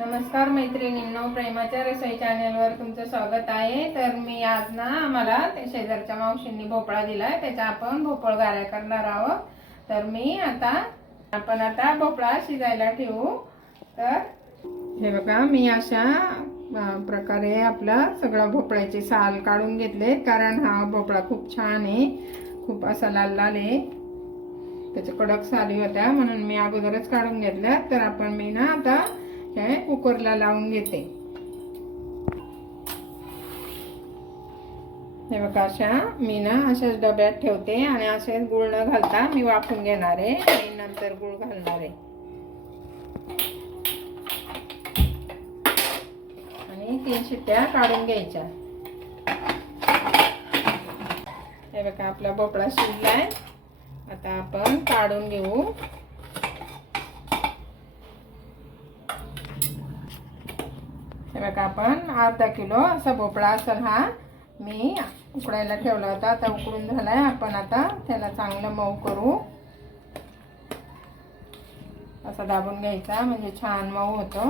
नमस्कार मैत्रिणींनो, प्रेमाच्या रसोई चॅनलवर तुमचं स्वागत आहे। तर मी आज ना आम्हाला ते शेजारच्या मावशींनी भोपळा दिलाय, त्याचा आपण भोपळ गाऱ्या करणार आहोत। तर आपण आता भोपळा शिजायला ठेवू। तर हे बघा, मी अशा प्रकारे आपला सगळा भोपळ्याचे साल काढून घेतले, कारण हा भोपळा खूप छान आहे, खूप असा लाल लाल आहे, त्याचे कडक साली होत्या म्हणून मी अगोदरच काढून घेतल्या। तर मी ना आता हे कुकरला लावून घेते। हे बघा, मी ना अशाच डब्यात ठेवते आणि असेच गुळ न घालता मी वाफून घेणार आहे आणि नंतर गुळ घालणार आहे आणि 3 शिट्ट्या काढून घ्यायच्या। हे बघा, आपला भोपळा शिजलाय, आता आपण काढून घेऊ। हे बघा, आपण अर्धा किलो असा भोपळा असेल हा मी उकडायला ठेवला होता, आता उकडून झालाय। आपण आता त्याला चांगलं मऊ करू, असं दाबून घ्यायचा म्हणजे छान मऊ होतो।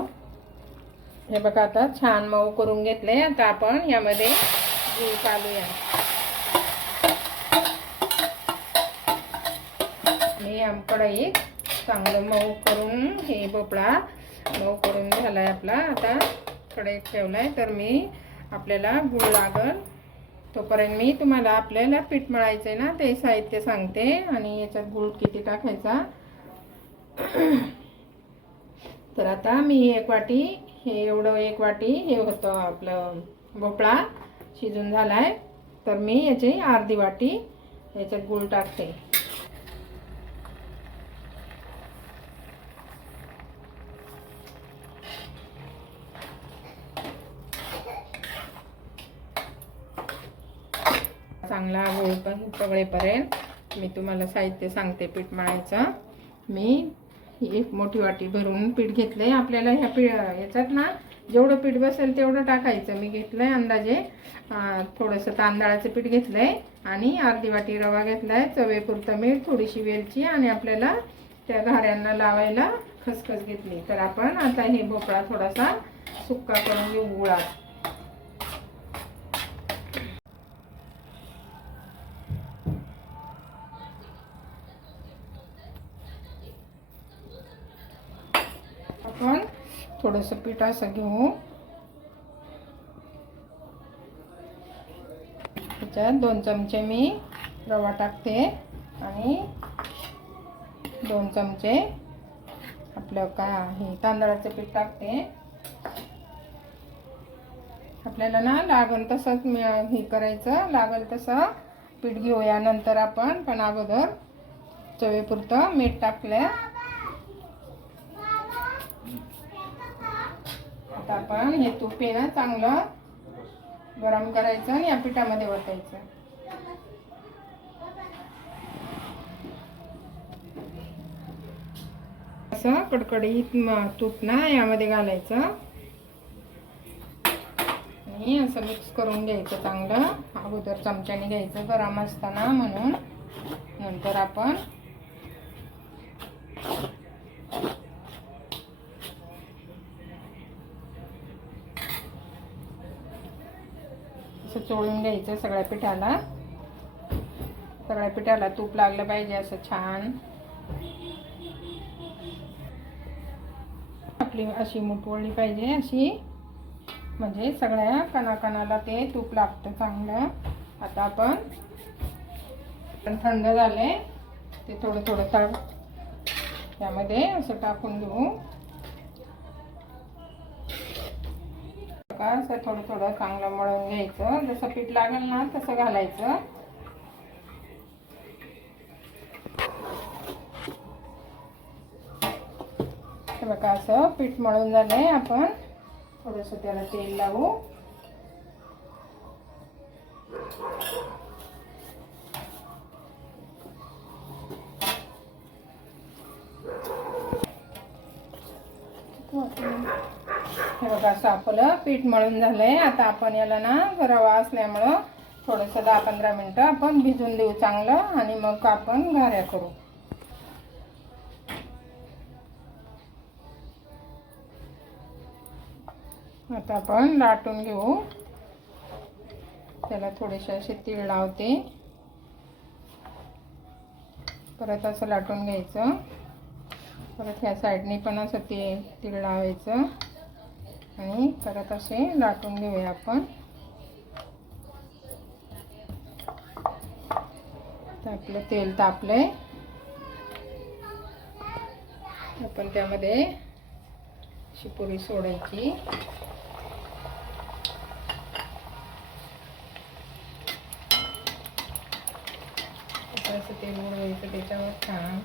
हे बघा, आता छान मऊ करून घेतले। आता आपण यामध्ये गूळ घालूया। मी कढईत चांगलं मऊ करून हे भोपळा मऊ करून झालाय आपला। आता कढईत ठेवलाय, तर मी आपल्याला गूळ लागल तोपर्यंत मी तुम्हाला आपल्याला पीठ मळायचंय ना ते साहित्य सांगते आणि याच्यात गूळ किती टाकायचा। तर आता मी एक वाटी, हे एवढं एक वाटी हे होतं आपलं भोपळा शिजून झालाय, तर मी याची अर्धी वाटी याच्यात गूळ टाकते। चांगला गूळ पगळेपर्यंत मी तुम्हाला साहित्य सांगते पीठ मळायचं। मी एक मोठी वाटी भरून पीठ घेतलंय। आपल्याला ह्या याच्यात ना जेवढं पीठ बसेल तेवढं टाकायचं। मी घेतलंय अंदाजे थोडंसं तांदळाचं पीठ घेतलंय आणि अर्धी वाटी रवा घेतलाय, चवीपुरतं मीठ, थोडीशी वेलची आणि आपल्याला त्या घाऱ्यांना लावायला खसखस घेतली। तर आपण आता हे भोपळा थोडासा सुक्का करून घेऊ गुळात। आपण थोडंसं पीठ असं घेऊ, त्याच्यात 2 चमचे मी रवा टाकते आणि 2 चमचे आपलं हे तांदळाचं पीठ टाकते। आपल्याला ना लागल तसंच हे करायचं, लागल तसं पीठ घेऊया नंतर आपण, पण अगोदर चवीपुरतं मीठ टाकलं। आता आपण हे तूप आहे ना चांगलं गरम करायचं आणि या पिठामध्ये ओतायचं। असं कडकडीत तूप ना यामध्ये घालायचं आणि असं मिक्स करून घ्यायचं चांगलं। अगोदर चमच्याने घ्यायचं गरम असताना, म्हणून नंतर आपण असं चोळून घ्यायचं। सगळ्या पिठाला तूप लागलं पाहिजे असं छान। आपली अशी मुठवळली पाहिजे अशी, म्हणजे सगळ्या कणाकणाला ते तूप लागतं चांगलं। आता आपण थंड झाले ते थोडं थोडं त्यामध्ये असं टाकून घेऊ। असं थोडं थोडं चांगलं मळून घ्यायचं, जसं पीठ लागेल ना तसं घालायचं। हे बघा, असं पीठ मळून झालंय। आपण थोडंसं त्याला तेल लावू। हे बघा, असं आपलं पीठ मळून झालंय। आता आपण याला ना रवा असल्यामुळं थोडंसं 10-15 मिनिटं आपण भिजून देऊ चांगलं आणि मग आपण घाऱ्या करू। आता आपण लाटून घेऊ. त्याला थोडेसे असे तीळ लावते. परत असं लाटून घ्यायचं. परत ह्या साईडनी पण असं तीळ लावायचं आणि परत असे लाटून घेऊया आपण. तर आपलं तेल तापलंय. आपण त्यामध्ये अशी पुरी सोडायची. असं तेल उडवायचं त्याच्यावर छान.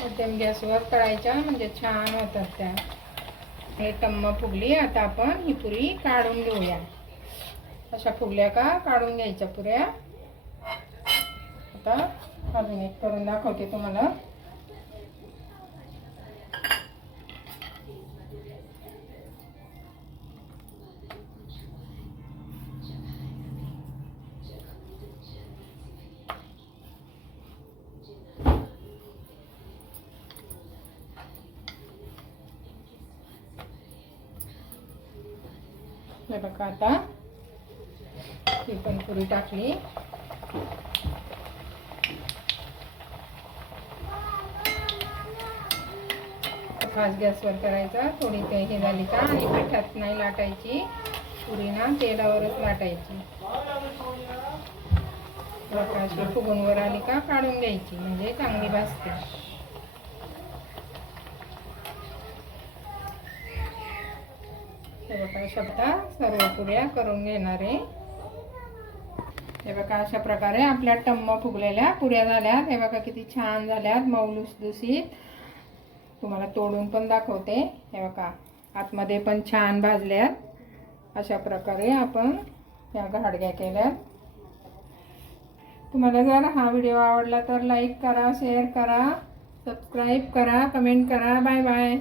मध्यम गॅसवर तळायच्या म्हणजे छान होतात त्या. हे टम्म फुगली. आता आपण ही पुरी काढून घेऊया. अशा फुगल्या का काढून घ्यायच्या पुऱ्या. आता अजून एक करून दाखवते तुम्हाला. हे बघा आता ही पण पुरी टाकली. फास्ट गॅसवर करायचा. थोडी ते हे झाली का आणि पिठात नाही लाटायची पुरी ना, तेलावरच लाटायची. अशी फुगून वर आली का काढून घ्यायची म्हणजे चांगली भाजते. हे बघा अशा सर्व पुऱ्या करून घेणार आहे. हे बघा अशा प्रकारे आपल्या टम्म फुगलेल्या पुऱ्या झाल्यात. हे बघा किती छान झाल्यात, मऊ लुसलुसीत. तुम्हाला तोडून पण दाखवते. हे बघा आतमध्ये पण छान भाजल्यात. अशा प्रकारे आपण त्या घाडग्या केल्यात. तुम्हाला जर हा व्हिडिओ आवडला तर लाईक करा, शेअर करा, सबस्क्राईब करा, कमेंट करा. Bye bye.